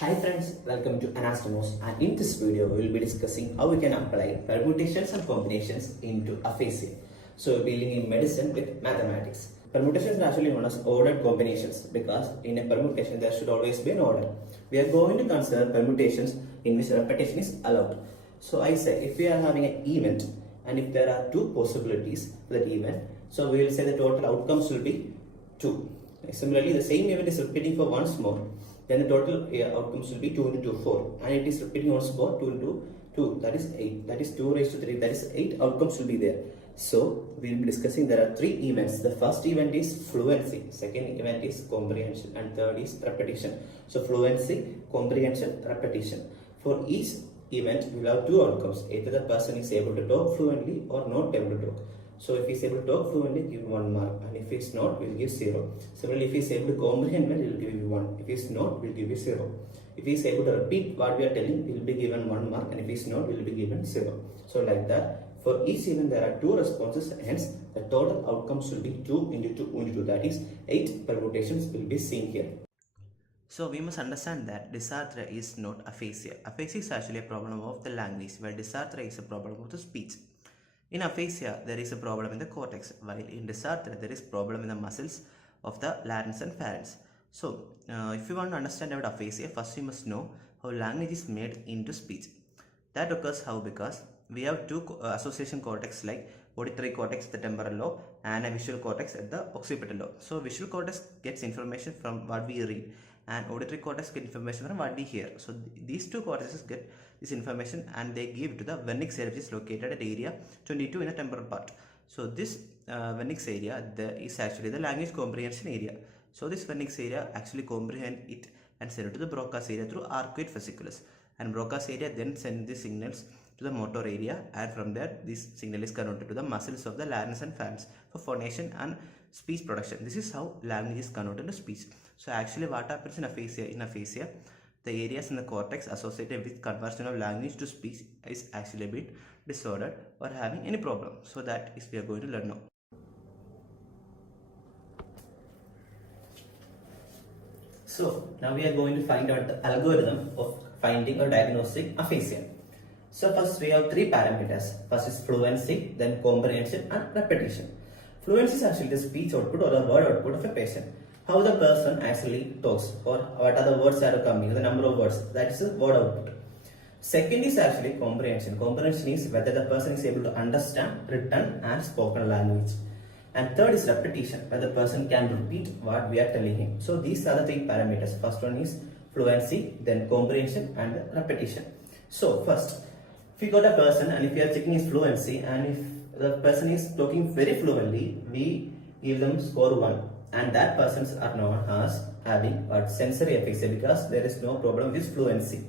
Hi friends, welcome to Anastomos, and in this video we will be discussing how we can apply permutations and combinations into aphasia. So we're dealing in medicine with mathematics. Permutations are actually known as ordered combinations because in a permutation there should always be an order. We are going to consider permutations in which repetition is allowed. So I say if we are having an event and if there are two possibilities for that event, so we will say the total outcomes will be 2. Similarly, the same event is repeating for once more, then the total outcomes will be 2 into 2, 4, and it is repeating once more 2 into 2, that is 8, that is 2 raised to 3, that is 8 outcomes will be there. So we will be discussing there are 3 events. The first event is fluency, second event is comprehension, and third is repetition. So fluency, comprehension, repetition. For each event we will have 2 outcomes, either the person is able to talk fluently or not able to talk. So if he is able to talk fluently, give 1 mark, and if he is not, we will give 0. Similarly, if he is able to comprehend well, we will give you 1. If he is not, we will give you 0. If he is able to repeat what we are telling, he will be given 1 mark, and if he is not, we will be given 0. So like that, for each event there are 2 responses, hence the total outcomes will be 2 into 2 into 2, that is 8 permutations will be seen here. So we must understand that dysarthria is not aphasia. Aphasia is actually a problem of the language, while dysarthria is a problem of the speech. In aphasia, there is a problem in the cortex, while in dysarthria, there is problem in the muscles of the larynx and pharynx. So, if you want to understand about aphasia, first you must know how language is made into speech. That occurs how? Because we have 2 association cortex like auditory cortex, the temporal lobe, and a visual cortex at the occipital lobe. So, visual cortex gets information from what we read, and auditory cortex get information from what we hear. So these 2 cortexes get this information and they give to the vernix area, which is located at area 22 in the temporal part. So this vernix area is actually the language comprehension area. So this vernix area actually comprehend it and send it to the Broca's area through arcuate fasciculus, and Broca's area then send the signals to the motor area, and from there this signal is converted to the muscles of the larynx and pharynx for phonation and speech production. This is how language is converted to speech. So actually what happens in aphasia, the areas in the cortex associated with conversion of language to speech is actually a bit disordered or having any problem. So that is we are going to learn now. So now we are going to find out the algorithm of finding or diagnosing aphasia. So first we have 3 parameters. First is fluency, then comprehension and repetition. Fluency is actually the speech output or the word output of a patient. How the person actually talks or what are the words that are coming, the number of words, that is the word output. Second is actually comprehension. Comprehension is whether the person is able to understand written and spoken language. And third is repetition, whether the person can repeat what we are telling him. So these are the 3 parameters. First one is fluency, then comprehension and repetition. So first, if you got a person and if you are checking his fluency, and if the person is talking very fluently, we give them score 1, and that persons are known as having sensory aphasia because there is no problem with fluency.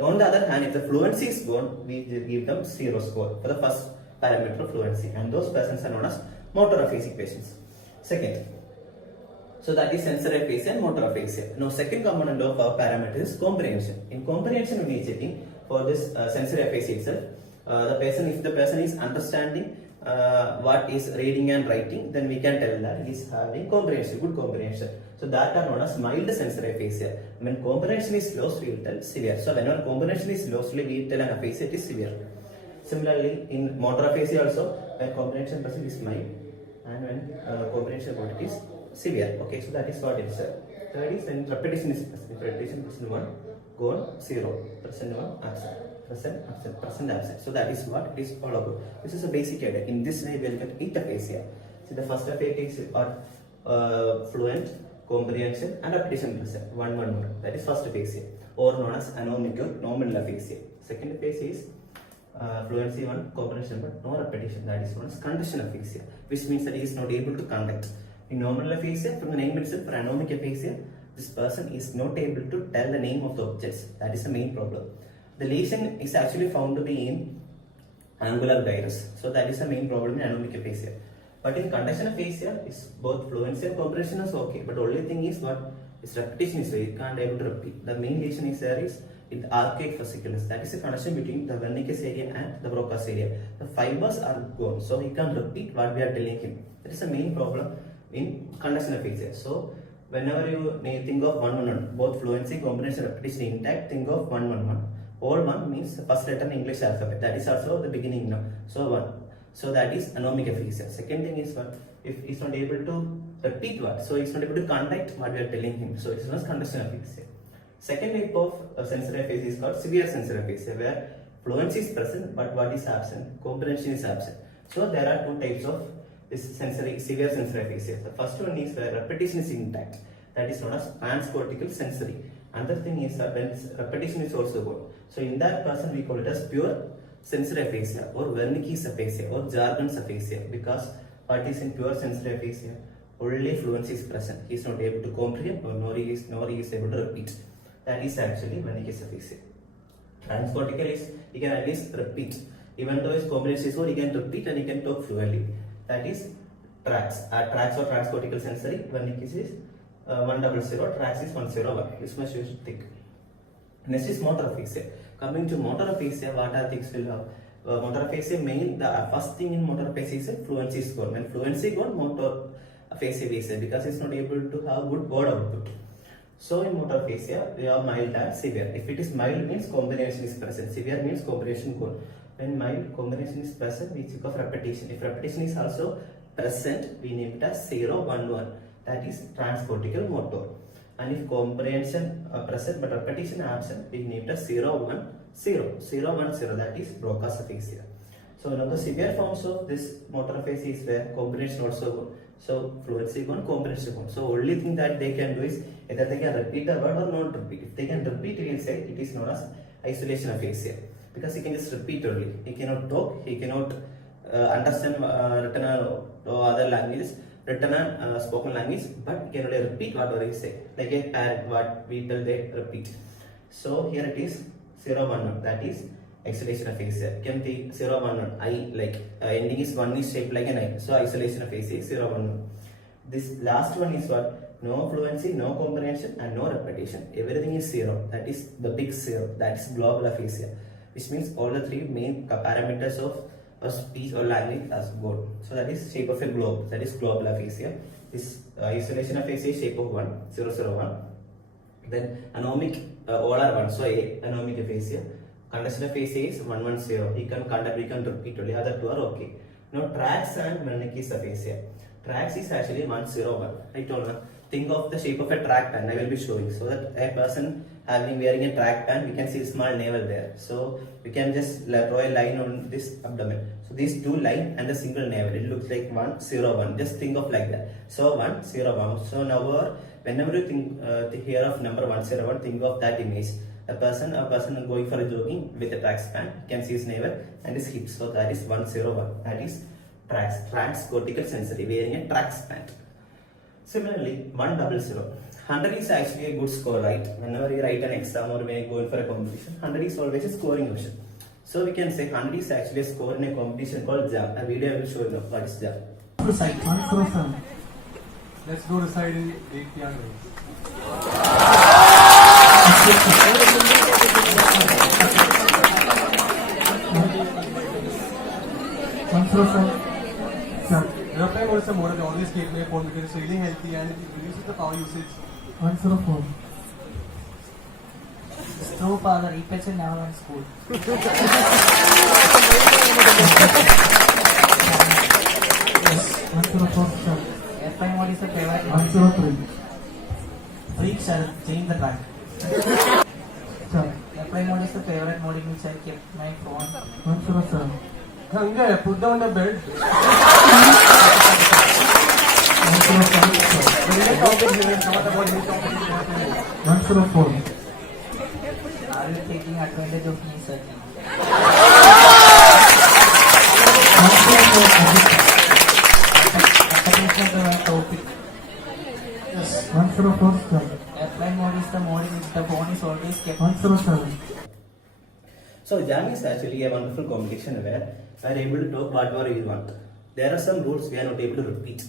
On the other hand, if the fluency is gone, we give them 0 score for the first parameter of fluency, and those persons are known as motor aphasic patients. Second, so that is sensory aphasia and motor aphasia. Now second component of our parameter is comprehension. In comprehension we are checking for this sensory aphasia itself, if the person is understanding what is reading and writing, then we can tell that he is having comprehension, good comprehension. So that are known as mild sensory aphasia. When comprehension is lost, we will tell severe. So whenever comprehension is lost, we tell an aphasia it is severe. Similarly, in motor aphasia also, when comprehension percent is mild and when comprehension quantity is severe. Okay, so that is what it is. Third is when repetition is present. Repetition present 1, gone 0, present 1, absent, present absent. So that is what it is all about. This is a basic idea. In this way, we will get 8 aphasia. So the first aphasia are fluent, comprehension, and repetition present. 1, 1, 1. That is first aphasia, or known as anomic or nominal aphasia. Second aphasia is fluency 1, comprehension 1, no repetition. That is known as condition aphasia, which means that he is not able to conduct. In nominal aphasia, from the name itself, for anomic aphasia, this person is not able to tell the name of the objects. That is the main problem. The lesion is actually found to be in angular gyrus. So that is the main problem in anomic aphasia. But in condition aphasia, is both fluency and comprehension is okay. But only thing is what is repetition is you can't able to repeat. The main lesion is there is in the arcuate fasciculus. That is the connection between the Wernicke's area and the Broca's area. The fibers are gone, so he can't repeat what we are telling him. That is the main problem in condition aphasia. So whenever you think of 111, both fluency, comprehension, repetition intact, think of 111. All 1 means the first letter in English alphabet. That is also the beginning now. So 1. So that is anomic aphasia. Second thing is what? If he's not able to repeat what, so he's not able to conduct what we are telling him. So it's not conduction aphasia. Second type of sensory aphasia is called severe sensory aphasia, where fluency is present but what is absent? Comprehension is absent. So there are two types of this severe sensory aphasia. The first one is where repetition is intact. That is known as transcortical sensory. Another thing is that when repetition is also good. So in that person we call it as pure sensory aphasia or Wernicke's aphasia or jargon's aphasia, because what is in pure sensory aphasia? Only fluency is present. He is not able to comprehend or nor he is able to repeat. That is actually Wernicke's aphasia. Transcortical is he can at least repeat. Even though his comprehension is good, he can repeat and he can talk fluently. That is tracks. Tracks or transcortical sensory. Wernicke's is 100, tracks is 101. This much you should think. Next is motor aphasia. Coming to motor aphasia, what are things will have? Motor aphasia, the first thing in motor aphasia is fluency is gone. When fluency gone, motor aphasia we say, because it's not able to have good word output. So in motor aphasia, we have mild and severe. If it is mild, means combination is present. Severe means combination gone. When mild combination is present, we speak of repetition. If repetition is also present, we name it as 0, 1, 1. That is transcortical motor. And if comprehension present but repetition absent, we name it as 0, 1, 0. 0, 1, 0. That is Broca's aphasia. So now the severe forms of this motor aphasia is where comprehension also gone. So fluency gone, comprehension gone. So only thing that they can do is either they can repeat the word or not repeat. If they can repeat, we will say it is known as isolation aphasia, because he can just repeat only. He cannot talk, he cannot understand written or other languages, written and spoken language, but he can only repeat whatever he say. Like a parrot, what we tell they repeat. So here it is 0, 1, 1. That is isolation aphasia. You can think 0, 1, 1. I like ending is 1 is shaped like an I. So isolation aphasia is 0, 1, 1. This last one is what? No fluency, no comprehension, and no repetition. Everything is 0. That is the big 0. That is global aphasia, which means all the three main parameters of speech or language as good. So that is shape of a globe. That is global aphasia. This isolation aphasia is shape of 1, 0, 0, 1. Then anomic, all are 1. So A, anomic aphasia. Conduction aphasia is 1, 1, 0. He can conduct, he can repeat only. Other two are okay. Now tracks and Wernicke's aphasia. Tracks is actually 1, 0, 1. I told you. Think of the shape of a track band. I will be showing. So that a person wearing a track band, we can see a small navel there. So we can just draw a line on this abdomen. So these two line and a single navel. It looks like 1, 0, 1. Just think of like that. So 1, 0, 1. So now whenever you think hear of number 1, 0, 1, think of that image. A person going for a jogging with a track band, you can see his navel and his hips. So that is 1, 0, 1. That is transcortical sensory, wearing a track band. Similarly, 100. 100 is actually a good score, right? Whenever you write an exam or when you go in for a competition, 100 is always a scoring question. So we can say 100 is actually a score in a competition called jam. A video I will show you what is jam. Let's go recite in 8 piano. Reply what is the mode of always take my phone because it's really healthy and it reduces the power usage. 104. It's true, father. He pets in never went school. Yes. 104, sir. Airplane mode is the favorite. 103. Freak shall change the track. Sir. Airplane mode is the favorite mode in which I kept my phone. 107. Ganga, put down the belt. 104. Are you taking advantage of me, sir? 104, sir. Airplane mode is the mode in which the phone is always kept. 107. So jam is actually a wonderful competition where we are able to talk whatever we want. There are some rules we are not able to repeat.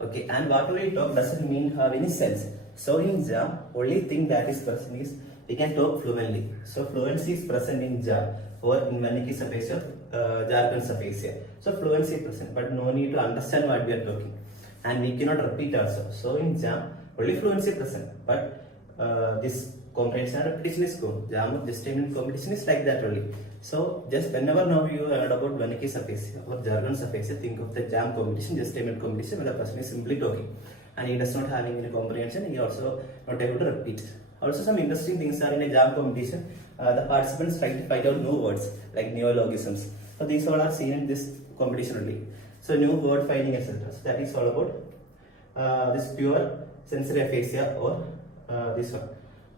Okay, and whatever we talk doesn't mean have any sense. So in jam, only thing that is present is we can talk fluently. So fluency is present in jam or in Wernicke's aphasia, jargon's aphasia. So fluency is present, but no need to understand what we are talking. And we cannot repeat also. So in jam, only fluency present, but this comprehension and repetition is gone. Jam gestational competition is like that only. So just whenever now you heard about Wernicke's aphasia or Jargon's aphasia, think of the jam competition, gestational competition, when the person is simply talking and he does not having any comprehension, he also not able to repeat. Also, some interesting things are in a jam competition. The participants try to find out new words like neologisms. So these all are seen in this competition only. So new word finding, etc. So that is all about this pure sensory aphasia or this one,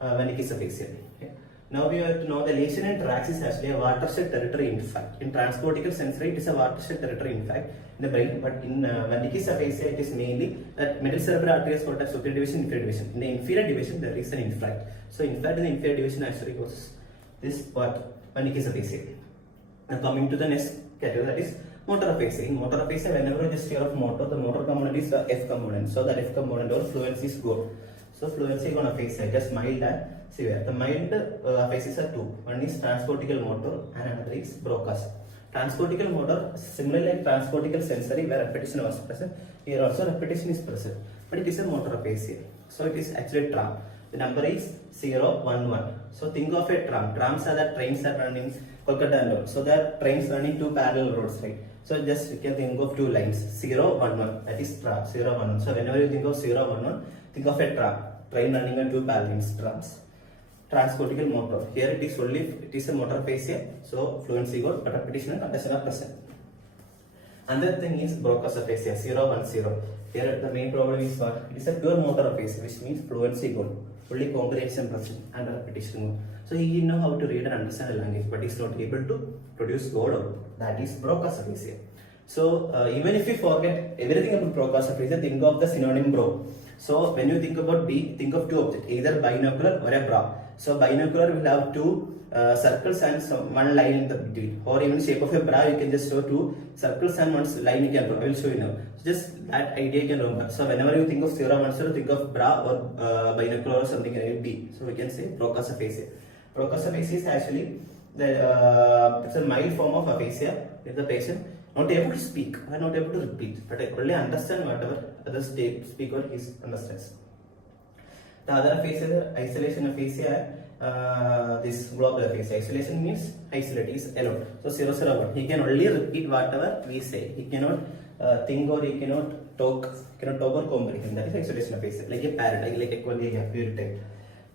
Wernicke's aphasia. Okay. Now we have to know the lesion in tracts is actually a watershed territory in fact. In transportical sensory, it is a watershed territory in fact in the brain, but in Wernicke's aphasia, it is mainly that middle cerebral artery is called as superior division, inferior division. In the inferior division, there is an infarct. So infarct in the inferior division actually causes this part, Wernicke's aphasia. Now coming to the next category, that is motor aphasia. In motor aphasia, whenever you just hear of motor, the motor component is the F component. So that F component or fluency is gone. So fluency is on aphasia, just mild and severe. The mild aphasias are two. One is transportical motor and another is Broca's. Transportical motor, similarly like transportical sensory where repetition was present, here also repetition is present. But it is a motor aphasia. So it is actually tram. The number is 011. So think of a tram. Trams are the trains are running Kolkata and all. So there are trains running two parallel roads, right? So just you can think of two lines, 011, that is tram, 011. So whenever you think of 011, think of a tram, train running on two parallel lines, trams. Transportical motor. Here it is only, it is a motor aphasia, so fluency good, but repetition and congestion are present. Another thing is Broca's aphasia, 010. Here the main problem is what? It is a pure motor aphasia, which means fluency good, only comprehension present and repetition good. So he know how to read and understand the language, but he is not able to produce word output. That is Broca's aphasia. So even if you forget everything about Broca's aphasia, think of the synonym bro. So when you think about B, think of two objects, either binocular or a bra. So binocular will have two circles and one line in the between, or even shape of a bra you can just show two circles and one line you can draw. I will show you now. So just that idea you can remember. So whenever you think of 010, think of bra or binocular or something like B. So we can say Broca's aphasia. Broca's aphasia is actually the it's a mild form of aphasia if the patient not able to speak or not able to repeat, but only understand whatever other speaker is understands. The other aphasia, the isolation aphasia, this global aphasia. Isolation means isolate, is alone. So 001, he can only repeat whatever we say. He cannot think or he cannot talk or comprehend. That is isolation aphasia, like a parrot, like a qualia, pure type.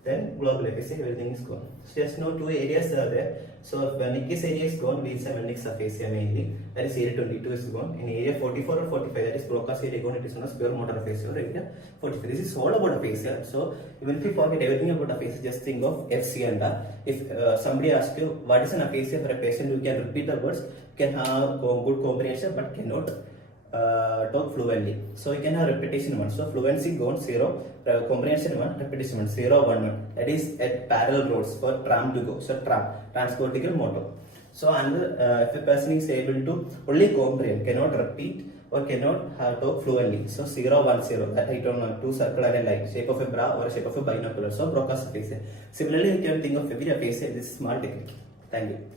Then global aphasia, everything is gone. So just know two areas are there. So if Wernicke's area is gone, we say Wernicke's aphasia mainly. That is area 22 is gone. In area 44 or 45, that is Broca's area gone. It is known as pure motor aphasia or area 45. This is all about aphasia. So even if you forget everything about aphasia, just think of F, C and R. If somebody asks you what is an aphasia for a patient who can repeat the words, can have good comprehension but cannot talk fluently. So you can have repetition 1. So fluency gone 0, comprehension 1, repetition 1, 0, 1, 1. That is at parallel roads for tram to go. So tram, transportical motor. So another, if a person is able to only comprehend, cannot repeat or cannot talk fluently. So 0, 1, 0. That I don't know, two circle and a line, shape of a bra or a shape of a binocular. So Broca's aphasia. Similarly, you can think of every aphasia. This small technique. Thank you.